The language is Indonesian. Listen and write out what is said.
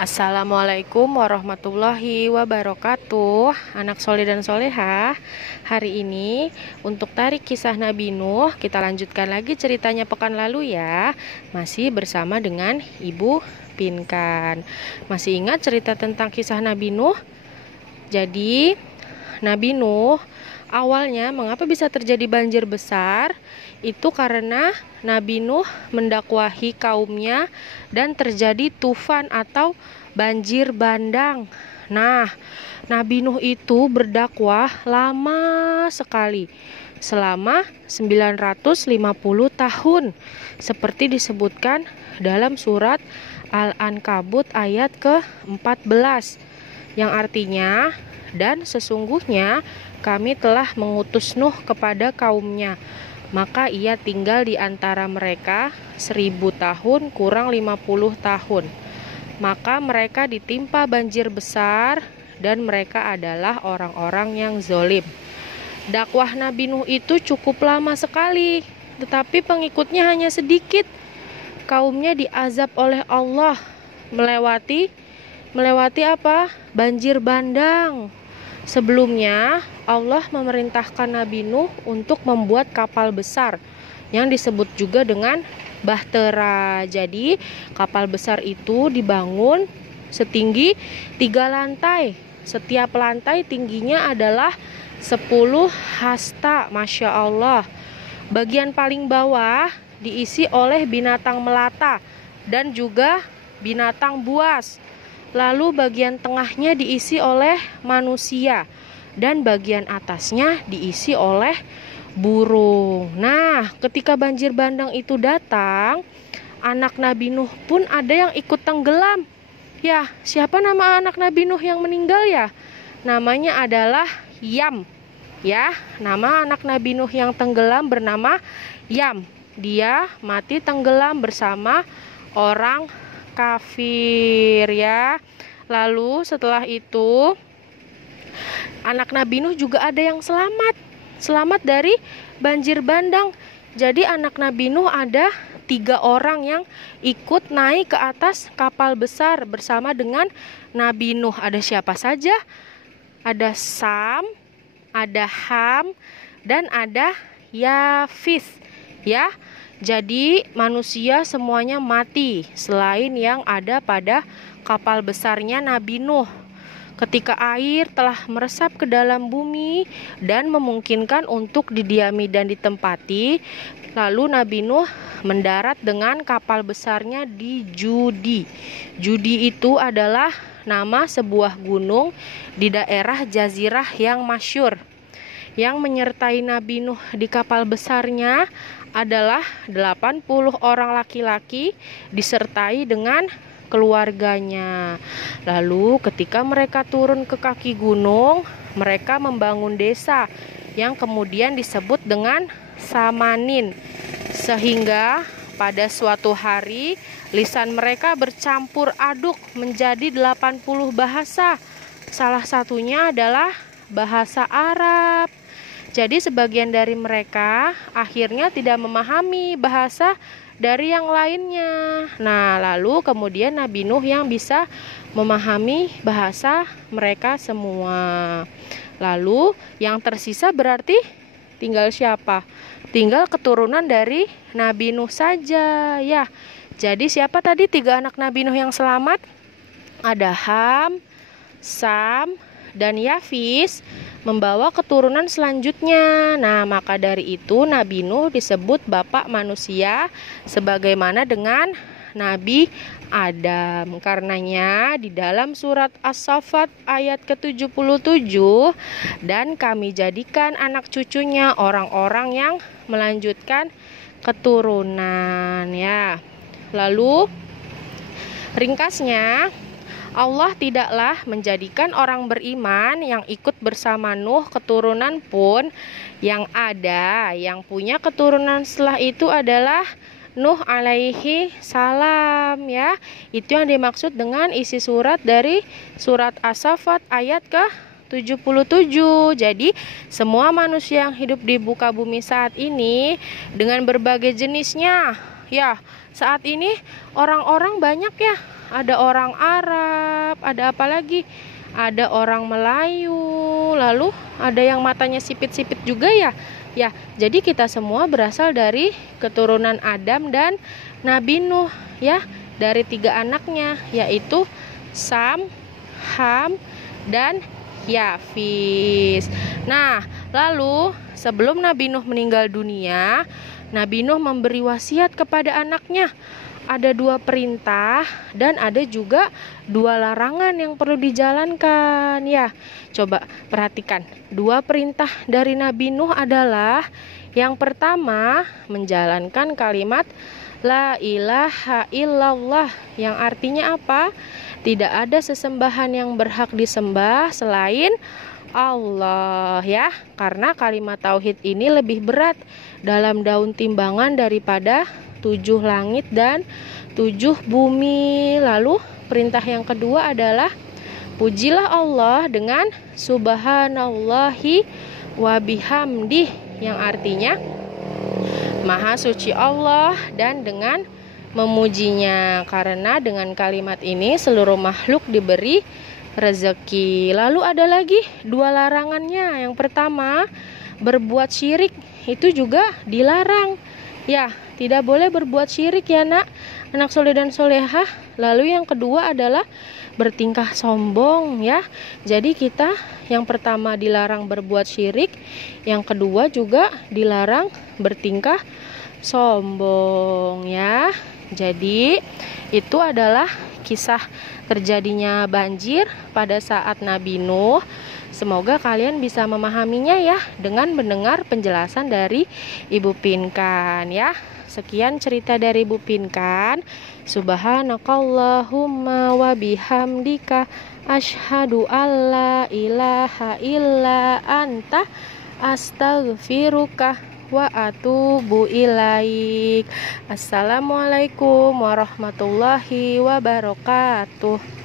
Assalamualaikum warahmatullahi wabarakatuh. Anak soleh dan soleha, hari ini untuk tarik kisah Nabi Nuh, kita lanjutkan lagi ceritanya pekan lalu ya. Masih bersama dengan Ibu Pinkan. Masih ingat cerita tentang kisah Nabi Nuh? Jadi Nabi Nuh awalnya mengapa bisa terjadi banjir besar? Itu karena Nabi Nuh mendakwahi kaumnya dan terjadi tufan atau banjir bandang. Nah, Nabi Nuh itu berdakwah lama sekali, selama 950 tahun, seperti disebutkan dalam surat Al-Ankabut ayat ke-14, yang artinya, dan sesungguhnya kami telah mengutus Nuh kepada kaumnya, maka ia tinggal di antara mereka 1000 tahun kurang 50 tahun. Maka mereka ditimpa banjir besar dan mereka adalah orang-orang yang zolim. Dakwah Nabi Nuh itu cukup lama sekali, tetapi pengikutnya hanya sedikit. Kaumnya diazab oleh Allah melewati apa? Banjir bandang. Sebelumnya Allah memerintahkan Nabi Nuh untuk membuat kapal besar yang disebut juga dengan bahtera. Jadi kapal besar itu dibangun setinggi 3 lantai. Setiap lantai tingginya adalah 10 hasta. Masya Allah. Bagian paling bawah diisi oleh binatang melata dan juga binatang buas. Lalu bagian tengahnya diisi oleh manusia dan bagian atasnya diisi oleh burung. Nah, ketika banjir bandang itu datang, anak Nabi Nuh pun ada yang ikut tenggelam. Ya, siapa nama anak Nabi Nuh yang meninggal ya? Namanya adalah Yam. Ya, nama anak Nabi Nuh yang tenggelam bernama Yam. Dia mati tenggelam bersama orang kafir ya. Lalu setelah itu anak Nabi Nuh juga ada yang selamat dari banjir bandang. Jadi anak Nabi Nuh ada 3 orang yang ikut naik ke atas kapal besar bersama dengan Nabi Nuh. Ada siapa saja? Ada Sam, ada Ham, dan ada Yafis ya. Jadi manusia semuanya mati selain yang ada pada kapal besarnya Nabi Nuh. Ketika air telah meresap ke dalam bumi dan memungkinkan untuk didiami dan ditempati, lalu Nabi Nuh mendarat dengan kapal besarnya di Judi. Judi itu adalah nama sebuah gunung di daerah Jazirah yang masyhur. Yang menyertai Nabi Nuh di kapal besarnya adalah 80 orang laki-laki disertai dengan keluarganya. Lalu ketika mereka turun ke kaki gunung, mereka membangun desa yang kemudian disebut dengan Samanin. Sehingga pada suatu hari lisan mereka bercampur aduk menjadi 80 bahasa. Salah satunya adalah bahasa Arab. Jadi sebagian dari mereka akhirnya tidak memahami bahasa dari yang lainnya. Nah, lalu kemudian Nabi Nuh yang bisa memahami bahasa mereka semua. Lalu yang tersisa berarti tinggal siapa? Tinggal keturunan dari Nabi Nuh saja ya. Jadi siapa tadi 3 anak Nabi Nuh yang selamat? Ada Ham, Sam, dan Yafis membawa keturunan selanjutnya. Nah, maka dari itu Nabi Nuh disebut bapak manusia sebagaimana dengan Nabi Adam. Karenanya di dalam surat As-Saffat ayat ke-77, dan kami jadikan anak cucunya orang-orang yang melanjutkan keturunan ya. Lalu ringkasnya, Allah tidaklah menjadikan orang beriman yang ikut bersama Nuh keturunan pun yang ada. Yang punya keturunan setelah itu adalah Nuh alaihi salam ya. Itu yang dimaksud dengan isi surat dari surat As-Saffat ayat ke-77. Jadi semua manusia yang hidup di muka bumi saat ini dengan berbagai jenisnya ya. Saat ini orang-orang banyak ya, ada orang Arab, ada apa lagi? Ada orang Melayu, lalu ada yang matanya sipit-sipit juga ya. Ya, jadi kita semua berasal dari keturunan Adam dan Nabi Nuh ya, dari 3 anaknya, yaitu Sam, Ham, dan Yafis. Nah, lalu sebelum Nabi Nuh meninggal dunia, Nabi Nuh memberi wasiat kepada anaknya. Ada 2 perintah dan ada juga 2 larangan yang perlu dijalankan ya. Coba perhatikan, 2 perintah dari Nabi Nuh adalah yang pertama, menjalankan kalimat La ilaha illallah, yang artinya apa? Tidak ada sesembahan yang berhak disembah selain Allah ya, karena kalimat tauhid ini lebih berat dalam daun timbangan daripada 7 langit dan 7 bumi. Lalu perintah yang kedua adalah pujilah Allah dengan subhanallahi wa bihamdih, yang artinya maha suci Allah dan dengan memujinya, karena dengan kalimat ini seluruh makhluk diberi rezeki. Lalu ada lagi 2 larangannya. Yang pertama, berbuat syirik itu juga dilarang. Ya, tidak boleh berbuat syirik ya nak, anak soleh dan solehah. Lalu yang kedua adalah bertingkah sombong ya. Jadi kita yang pertama dilarang berbuat syirik, yang kedua juga dilarang bertingkah sombong ya. Jadi itu adalah kisah terjadinya banjir pada saat Nabi Nuh. Semoga kalian bisa memahaminya ya dengan mendengar penjelasan dari Ibu Pinkan ya. Sekian cerita dari Ibu Pinkan. Subhanakallahumma wa bihamdika asyhadu alla ilaha illa anta astaghfiruka wa atubu ilaik. Assalamualaikum warahmatullahi wabarakatuh.